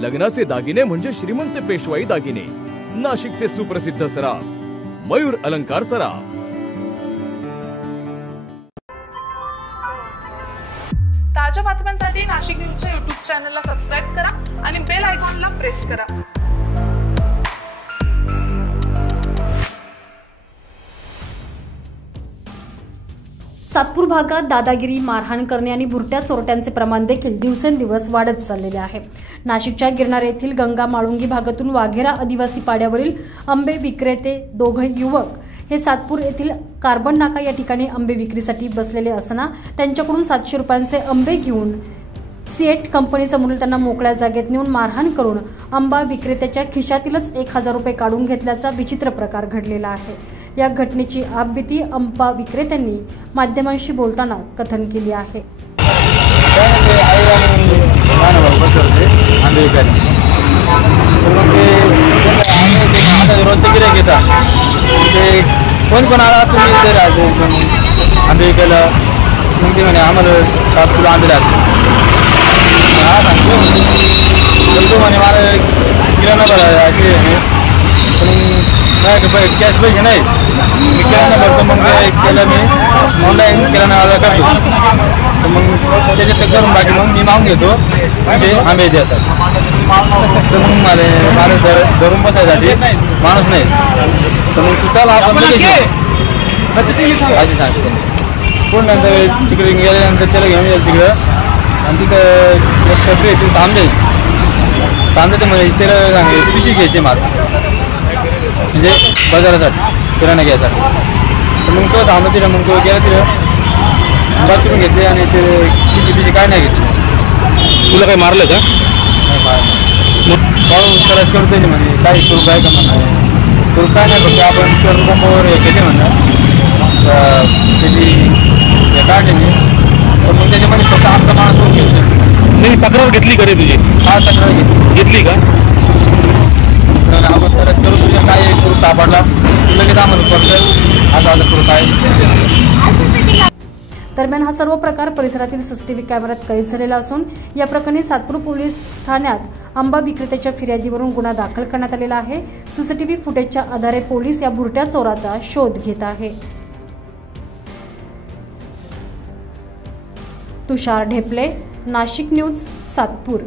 लग्नाचे दागिने म्हणजे श्रीमंत पेशवाई दागिने, नाशिकचे सुप्रसिद्ध सराफ मयूर अलंकार सराफ। ताज्या बातम्यांसाठी नाशिक न्यूजच्या YouTube चॅनलला सबस्क्राइब करा आणि बेल आयकॉनला प्रेस करा। सातपूर भागात दादागिरी, मारहाण करणे आणि बुरट्या चोरट्यांचे प्रमाण देखील दिवसेंदिवस वाढत चाललेले आहे। नाशिकच्या गिरनार येथील गंगा माळुंगी भागातून वाघेरा आदिवासी पाड्यावरील आंबे विक्रेते दोघे युवक हे सातपूर येथील कार्बन नाका या ठिकाणी आंबे विक्रीसाठी बसलेले असताना त्यांच्याकडून 700 रुपयांचे आंबे घेऊन सीएट कंपनीसमोरील त्यांना मोकळ्या जागेत नेऊन मारहाण करून आंबा विक्रेत्याच्या खिशातीलच 1000 रुपये काढून घेतल्याचा विचित्र प्रकार घडलेला आहे। या घटनेची आपबीती आंबा विक्रेत्यांनी माध्यमांशी बोलताना कथन केली आहे। कोण आला तुम्ही आंबे विकायला मग ते म्हणे आम्हाला 7 किलो आंबे लागले। हा सांगतो म्हणे मला किराणा भरायचे पण कॅश पैसे नाही, मी किराणा भरतो। मग केलं मी ऑनलाईन किराणा ऑर्डर करतो, तर मग त्याच्यात करून बाकी मग मी मागून घेतो ते आंबे देतात। तर मग मला धरून बसायसाठी माणूस नाही, तर मग तू चला आपण अशी सांगतो। कोण नंतर तिकडे गेल्यानंतर त्याला घेऊन येईल तिकडं आणि तिथं फॅक्टरी आहे, थांबते तर म्हणजे त्याला सांगे पिशी घ्यायची माल म्हणजे बाजारासाठी किराणा घ्यायसाठी। तर मग तो थांबत तिला, मग तो गेला तिला बाथरूम घेतले आणि ते पिशी काय नाही घेतली। तुला काही मारलं का? नाही मारलं, मग पाऊस त्रास करतो म्हणजे काही करू काय का म्हणणार करू काय नाही, फक्त आपण पेट्रोल पंपावर हे केले म्हणणार त्याची काढली मी, तर मग त्याच्यामध्ये फक्त आमचा माणूस घेतलं। नाही तक्रार घेतली का रे तुझी? हा तक्रार घेतली का? आपण परत करू तुझ्या काय करू सापडला लगेच आम्हाला पडलं आता करू काय। दरम्यान हा सर्व प्रकार परिसरातील सीसीटीव्ही कॅमेऱ्यात कैद झालेला असून या प्रकरणी सातपूर पोलीस ठाण्यात आंबा विक्रेत्याच्या फिर्यादीवरून गुन्हा दाखल करण्यात आलेला आहे। सीसीटीव्ही फुटेजच्या आधारे पोलीस या बुरट्या चोराचा शोध घेत आहे। तुषार ढेपले, नाशिक न्यूज, सातपूर।